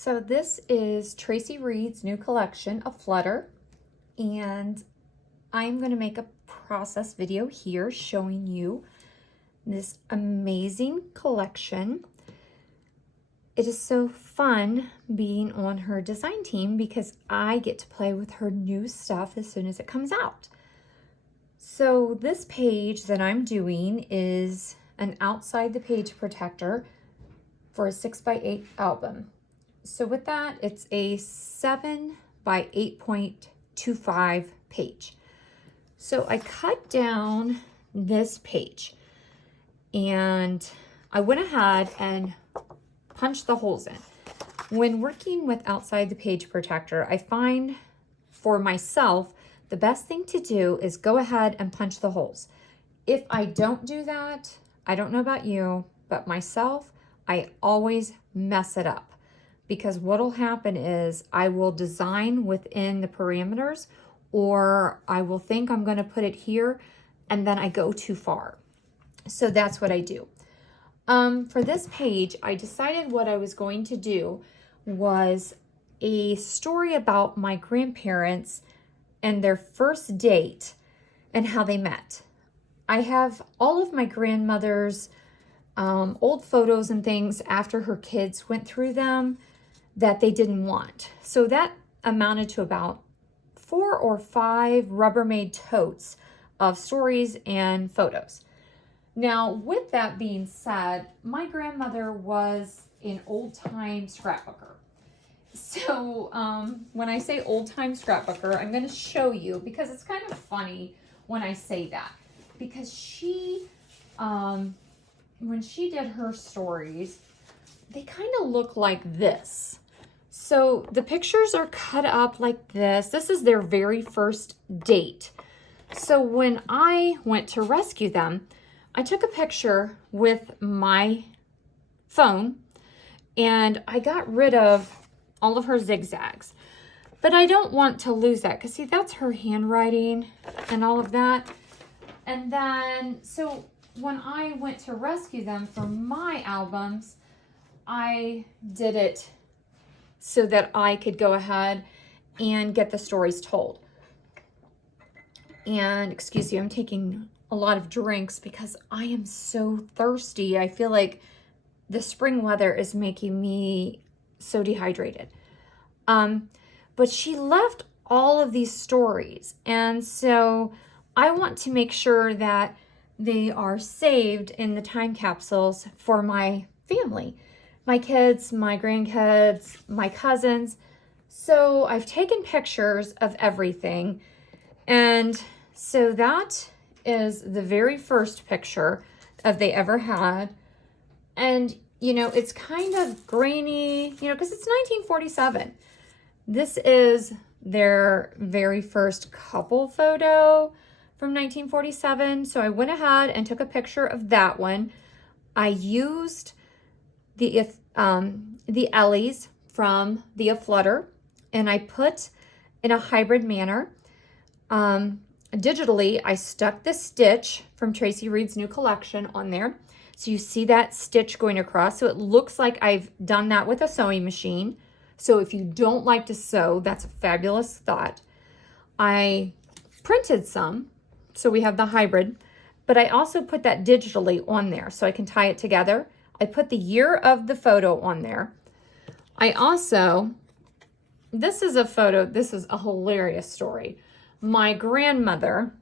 So this is Traci Reed's new collection of AFlutter, and I'm going to make a process video here showing you this amazing collection. It is so fun being on her design team because I get to play with her new stuff as soon as it comes out. So this page that I'm doing is an outside the page protector for a 6x8 album. So with that, it's a 7 by 8.25 page. So I cut down this page and I went ahead and punched the holes in. When working with outside the page protector, I find for myself, the best thing to do is go ahead and punch the holes. If I don't do that, I don't know about you, but myself, I always mess it up. Because what'll happen is I will design within the parameters, or I will think I'm going to put it here and then I go too far. So that's what I do. For this page, I decided what I was going to do was a story about my grandparents and their first date and how they met. I have all of my grandmother's old photos and things after her kids went through them that they didn't want. So that amounted to about 4 or 5 Rubbermaid totes of stories and photos. Now, with that being said, my grandmother was an old-time scrapbooker. So when I say old-time scrapbooker, I'm going to show you because it's kind of funny when I say that. Because she, when she did her stories, they kind of look like this. So the pictures are cut up like this. This is their very first date. So when I went to rescue them, I took a picture with my phone and I got rid of all of her zigzags. But I don't want to lose that because see, that's her handwriting and all of that. And then, so when I went to rescue them for my albums, I did it so that I could go ahead and get the stories told. And excuse me, I'm taking a lot of drinks because I am so thirsty. I feel like the spring weather is making me so dehydrated. But she left all of these stories. And so I want to make sure that they are saved in the time capsules for my family. My kids, my grandkids, my cousins. So I've taken pictures of everything. And so that is the very first picture of they ever had. And, you know, it's kind of grainy, you know, because it's 1947. This is their very first couple photo from 1947. So I went ahead and took a picture of that one. I used the Ellies from the AFlutter, and I put in a hybrid manner. Digitally, I stuck the stitch from Traci Reed's new collection on there. So you see that stitch going across. So it looks like I've done that with a sewing machine. So if you don't like to sew, that's a fabulous thought. I printed some, so we have the hybrid, but I also put that digitally on there so I can tie it together. I put the year of the photo on there. I also, this is a photo, this is a hilarious story. My grandmother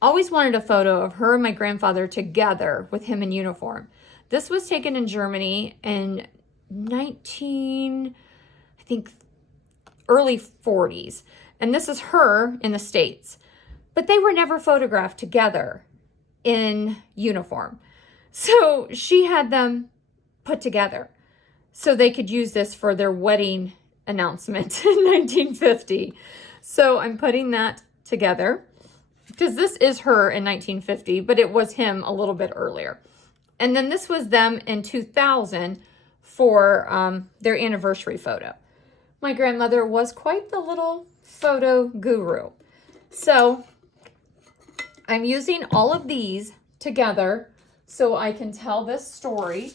always wanted a photo of her and my grandfather together with him in uniform. This was taken in Germany in early 40s. And this is her in the States. But they were never photographed together in uniform. So she had them put together so they could use this for their wedding announcement in 1950. So I'm putting that together because this is her in 1950, but it was him a little bit earlier. And then this was them in 2000 for their anniversary photo. My grandmother was quite the little photo guru. So I'm using all of these together so I can tell this story.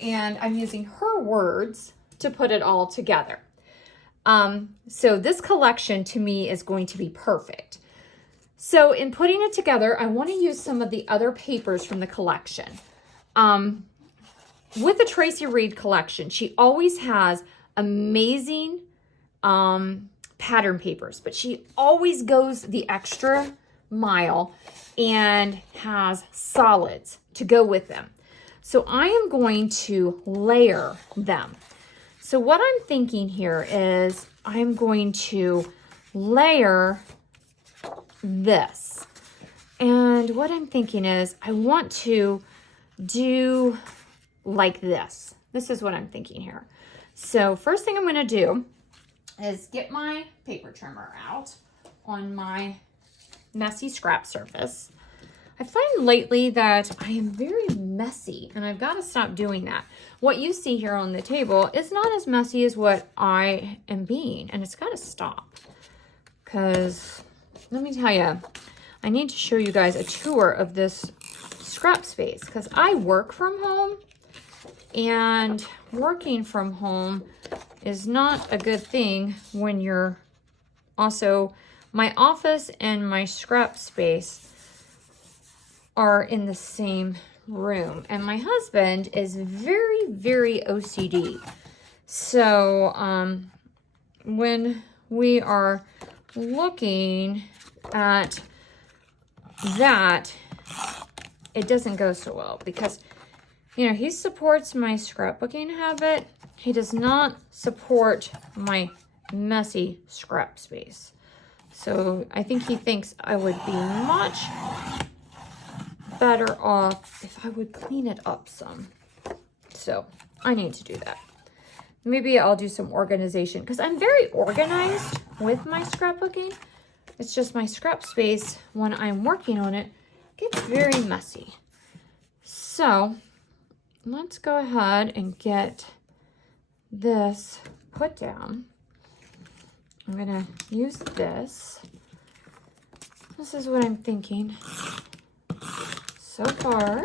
And I'm using her words to put it all together. So this collection to me is going to be perfect. So in putting it together, I want to use some of the other papers from the collection. With the Traci Reed collection, she always has amazing pattern papers, but she always goes the extra mile and has solids to go with them. So I am going to layer them. So what I'm thinking here is I'm going to layer this. And what I'm thinking is I want to do like this. This is what I'm thinking here. So first thing I'm going to do is get my paper trimmer out on my messy scrap surface. I find lately that I am very messy, and I've got to stop doing that. What you see here on the table is not as messy as what I am being, and it's got to stop. Because, let me tell you, I need to show you guys a tour of this scrap space, because I work from home, and working from home is not a good thing when you're also, my office and my scrap space are in the same room. And my husband is very, very OCD. So when we are looking at that, it doesn't go so well because, you know, he supports my scrapbooking habit. He does not support my messy scrap space. So I think he thinks I would be much better off if I would clean it up some. So I need to do that. Maybe I'll do some organization because I'm very organized with my scrapbooking. It's just my scrap space when I'm working on it gets very messy. So let's go ahead and get this put down. I'm gonna use this. This is what I'm thinking. So far,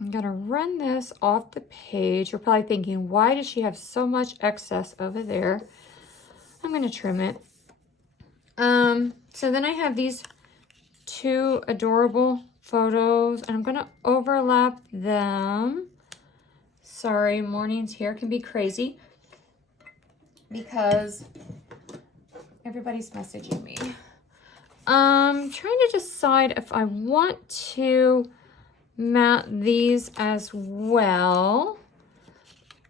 I'm gonna run this off the page. You're probably thinking, why does she have so much excess over there? I'm gonna trim it. So then I have these two adorable photos, and I'm gonna overlap them. Sorry, mornings here can be crazy because everybody's messaging me. Trying to decide if I want to mat these as well.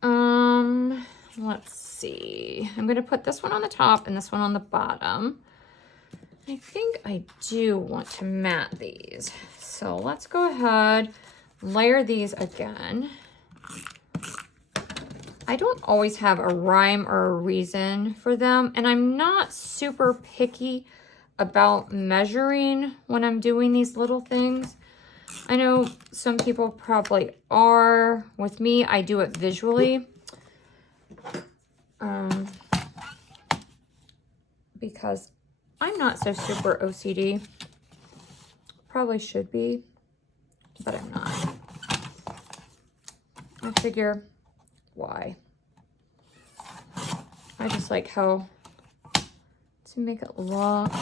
Let's see. I'm going to put this one on the top and this one on the bottom. I think I do want to mat these. So let's go ahead, layer these again. I don't always have a rhyme or a reason for them, and I'm not super picky about measuring when I'm doing these little things. I know some people probably are. With me, I do it visually. Because I'm not so super OCD. Probably should be, but I'm not. I figure, why? I just like how to make it look.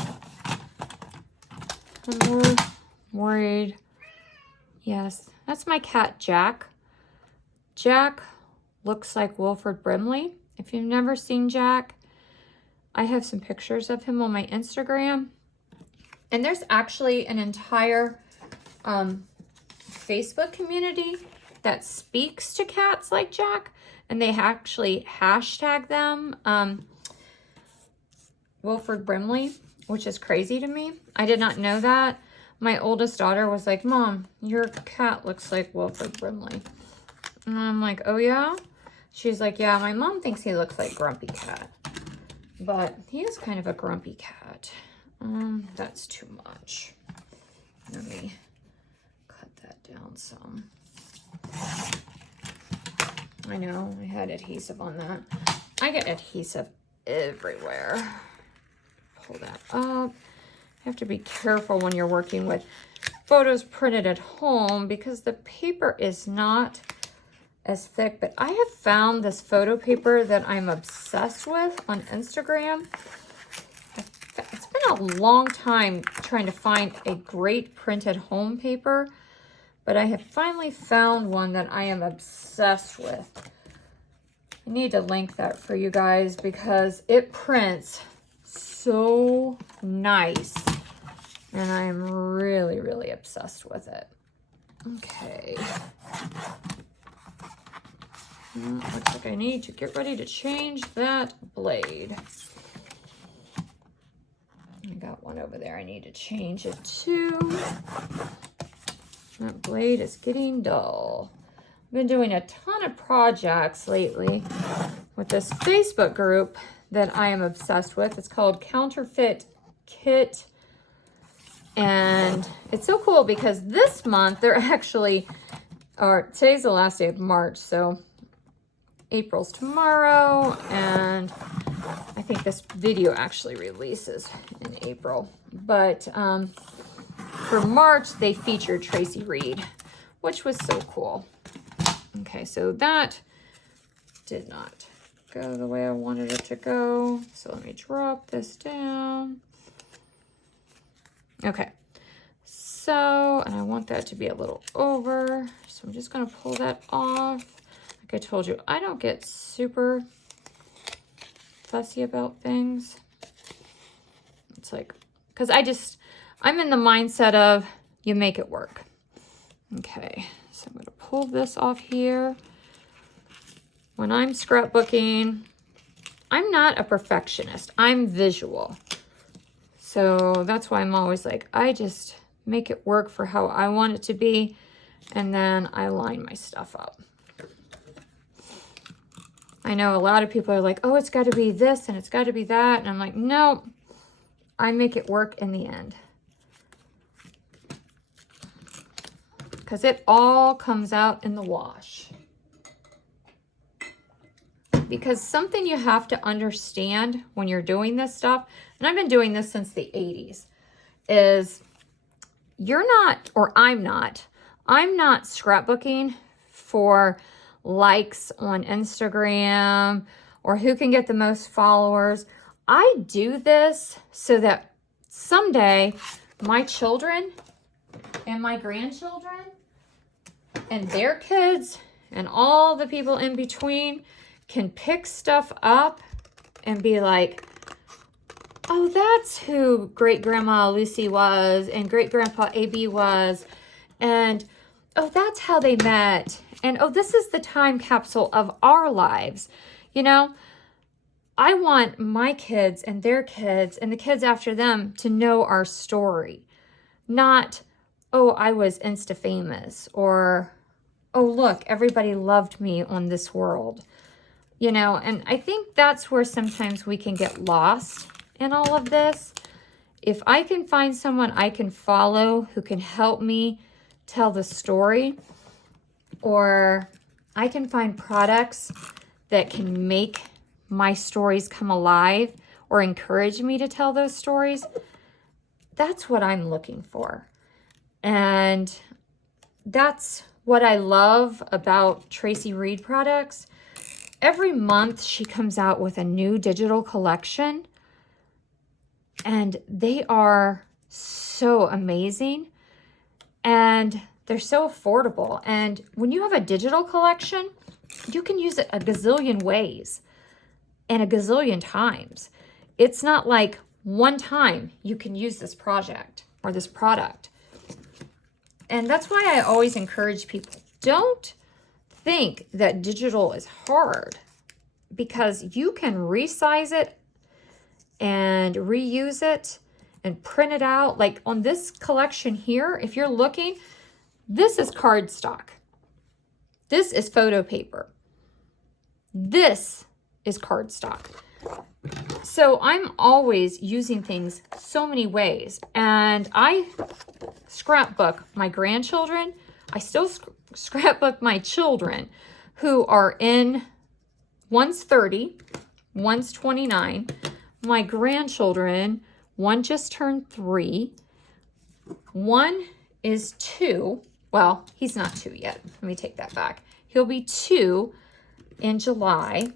I'm more worried. Yes, that's my cat, Jack. Jack looks like Wilford Brimley. If you've never seen Jack, I have some pictures of him on my Instagram. And there's actually an entire Facebook community that speaks to cats like Jack. And they actually hashtag them Wilford Brimley, which is crazy to me. I did not know that. My oldest daughter was like, Mom, your cat looks like Wilford Brimley. And I'm like, oh yeah? She's like, yeah, my mom thinks he looks like Grumpy Cat. But he is kind of a grumpy cat. That's too much. Let me cut that down some. I know, I had adhesive on that. I get adhesive everywhere. Pull that up. You have to be careful when you're working with photos printed at home because the paper is not as thick, but I have found this photo paper that I'm obsessed with on Instagram. It's been a long time trying to find a great printed home paper, but I have finally found one that I am obsessed with. I need to link that for you guys because it prints so nice, and I am really, really obsessed with it. Okay. Looks like I need to get ready to change that blade. I got one over there I need to change it to. That blade is getting dull. I've been doing a ton of projects lately with this Facebook group that I am obsessed with. It's called Counterfeit Kit. And it's so cool because this month they're actually, or today's the last day of March, so April's tomorrow, and I think this video actually releases in April. But for March, they featured Traci Reed, which was so cool. Okay, so that did not go the way I wanted it to go. So let me drop this down. Okay, so, and I want that to be a little over, so I'm just gonna pull that off. Like I told you, I don't get super fussy about things. It's like, because I'm in the mindset of you make it work. Okay, so I'm gonna pull this off here. When I'm scrapbooking, I'm not a perfectionist, I'm visual. So that's why I'm always like, I just make it work for how I want it to be, and then I line my stuff up. I know a lot of people are like, oh, it's got to be this and it's got to be that. And I'm like, no, I make it work in the end. Because it all comes out in the wash. Because something you have to understand when you're doing this stuff, and I've been doing this since the 80s, is you're not, or I'm not scrapbooking for likes on Instagram or who can get the most followers. I do this so that someday my children and my grandchildren and their kids and all the people in between can pick stuff up and be like, oh, that's who great-grandma Lucy was and great-grandpa AB was, and oh, that's how they met, and oh, this is the time capsule of our lives. You know, I want my kids and their kids and the kids after them to know our story, not, oh, I was Insta famous, or oh, look, everybody loved me on this world. You know, and I think that's where sometimes we can get lost in all of this. If I can find someone I can follow who can help me tell the story, or I can find products that can make my stories come alive or encourage me to tell those stories, that's what I'm looking for. And that's what I love about Traci Reed products. Every month she comes out with a new digital collection, and they are so amazing and they're so affordable. And when you have a digital collection, you can use it a gazillion ways and a gazillion times. It's not like one time you can use this project or this product. And that's why I always encourage people, don't think that digital is hard, because you can resize it and reuse it and print it out. Like on this collection here, if you're looking, this is cardstock. This is photo paper. This is cardstock. So I'm always using things so many ways. And I scrapbook my grandchildren. I still scrapbook my children who are in, one's 30, one's 29. My grandchildren, one just turned 3. One is 2. Well, he's not 2 yet. Let me take that back. He'll be 2 in July.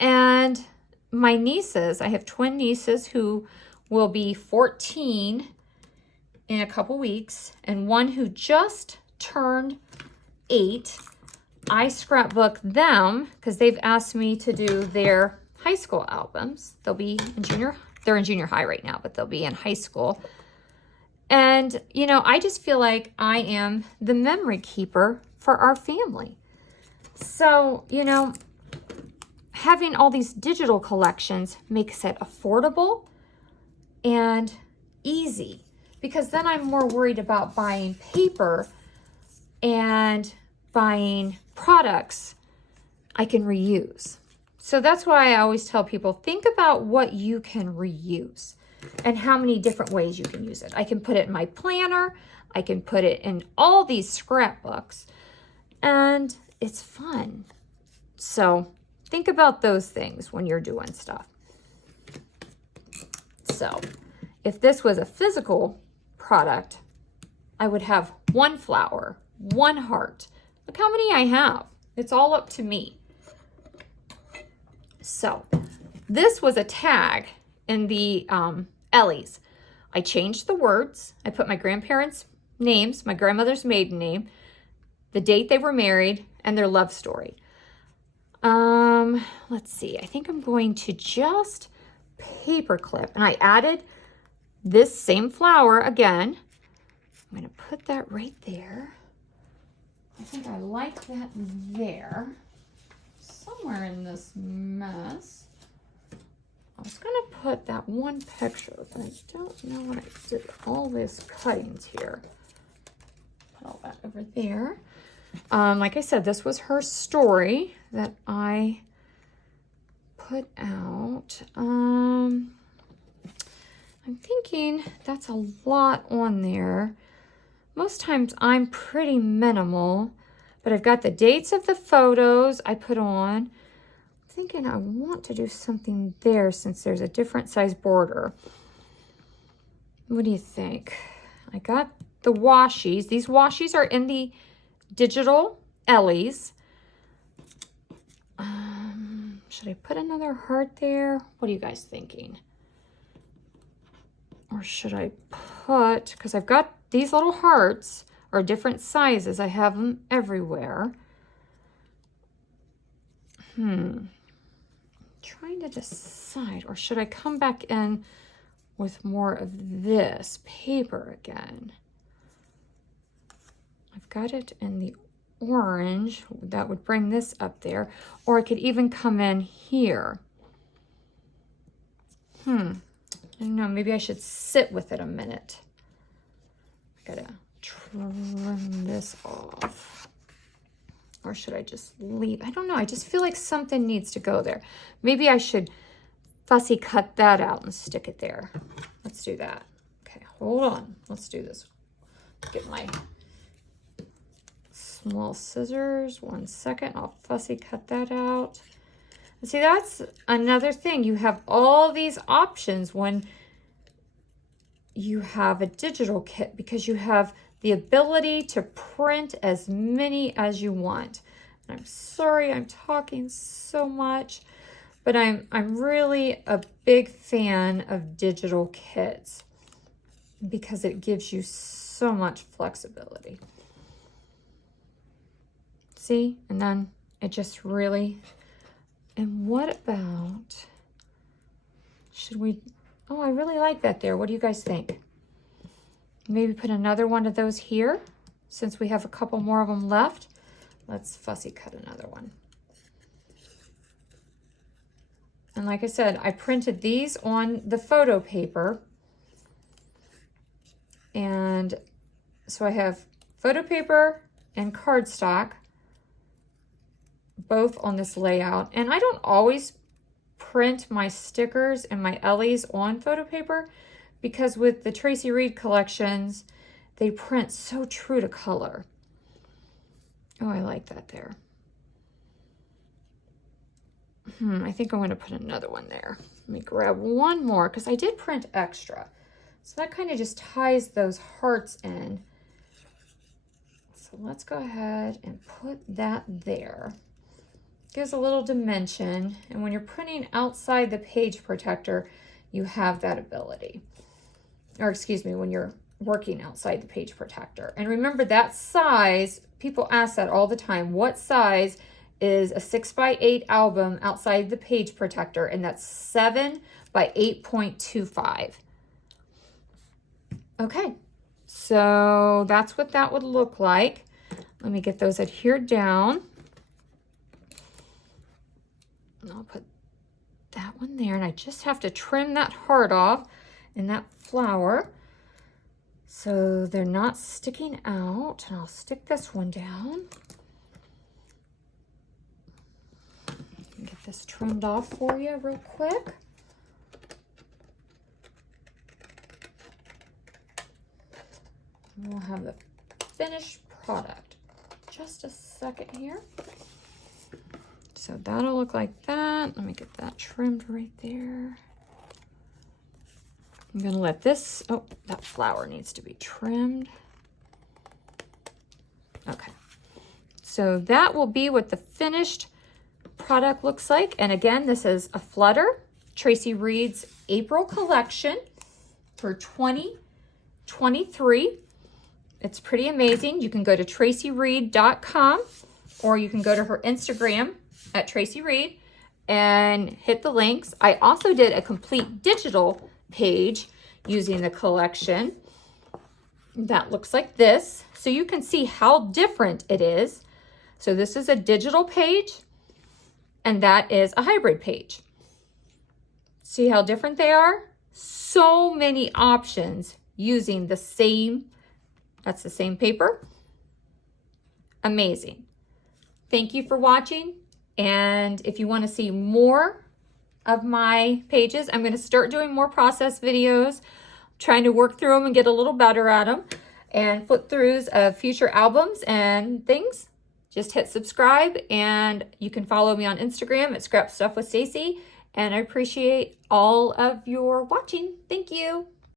And my nieces, I have twin nieces who will be 14 in a couple weeks, and one who just turned 8. I scrapbook them because they've asked me to do their high school albums. They're in junior high right now, but they'll be in high school. And, you know, I just feel like I am the memory keeper for our family. So, you know, having all these digital collections makes it affordable and easy, because then I'm more worried about buying paper and buying products I can reuse. So that's why I always tell people, think about what you can reuse and how many different ways you can use it. I can put it in my planner. I can put it in all these scrapbooks, and it's fun. So think about those things when you're doing stuff. So if this was a physical product, I would have 1 flower, 1 heart. Look how many I have. It's all up to me. So this was a tag in the Ellie's. I changed the words. I put my grandparents' names, my grandmother's maiden name, the date they were married, and their love story. Let's see. I think I'm going to just paper clip, and I added this same flower again. I'm going to put that right there. I think I like that there. Somewhere in this mess. I was going to put that one picture, but I don't know what I did with all this cuttings here. Put all that over there. Like I said, this was her story that I put out. I'm thinking that's a lot on there. Most times I'm pretty minimal, but I've got the dates of the photos I put on. I'm thinking I want to do something there since there's a different size border. What do you think? I got the washies. These washies are in the digital Ellie's. Should I put another heart there? What are you guys thinking? Or should I put, because I've got these little hearts are different sizes. I have them everywhere. Trying to decide, or should I come back in with more of this paper again? I've got it in the orange. That would bring this up there. Or I could even come in here. I don't know, maybe I should sit with it a minute. I gotta trim this off. Or should I just leave? I don't know, I just feel like something needs to go there. Maybe I should fussy cut that out and stick it there. Let's do that. Okay, hold on. Let's do this. Get my small scissors. 1 second. I'll fussy cut that out. And see, that's another thing. You have all these options when you have a digital kit, because you have the ability to print as many as you want. And I'm sorry I'm talking so much, but I'm really a big fan of digital kits because it gives you so much flexibility. See? And then it just really... And what about... Should we... Oh, I really like that there. What do you guys think? Maybe put another one of those here, since we have a couple more of them left. Let's fussy cut another one. And like I said, I printed these on the photo paper. And so I have photo paper and cardstock, both on this layout. And I don't always print my stickers and my Ellie's on photo paper, because with the Traci Reed collections, they print so true to color. Oh, I like that there. I think I'm going to put another one there. Let me grab one more, because I did print extra. So that kind of just ties those hearts in. So So let's go ahead and put that there. Gives a little dimension, and when you're printing outside the page protector, you have that ability. Or excuse me, when you're working outside the page protector. And remember that size, people ask that all the time, what size is a 6x8 album outside the page protector? And that's 7 by 8.25. Okay, so that's what that would look like. Let me get those adhered down. And I'll put that one there, and I just have to trim that heart off and that flower so they're not sticking out. And I'll stick this one down. Get this trimmed off for you real quick. We'll have the finished product. Just a second here. So that'll look like that. Let me get that trimmed right there. I'm gonna let this, oh, that flower needs to be trimmed. Okay, so that will be what the finished product looks like. And again, this is AFlutter, Traci Reed's April collection for 2023. It's pretty amazing. You can go to tracireed.com, or you can go to her Instagram at Traci Reed and hit the links. I also did a complete digital page using the collection that looks like this, so you can see how different it is. So this is a digital page, and that is a hybrid page. See how different they are? So many options using the same, that's the same paper. Amazing. Thank you for watching. And if you want to see more of my pages, I'm going to start doing more process videos, trying to work through them and get a little better at them, and flip throughs of future albums and things. Just hit subscribe, and you can follow me on Instagram at Scrap Stuff with Stacy. And I appreciate all of your watching. Thank you.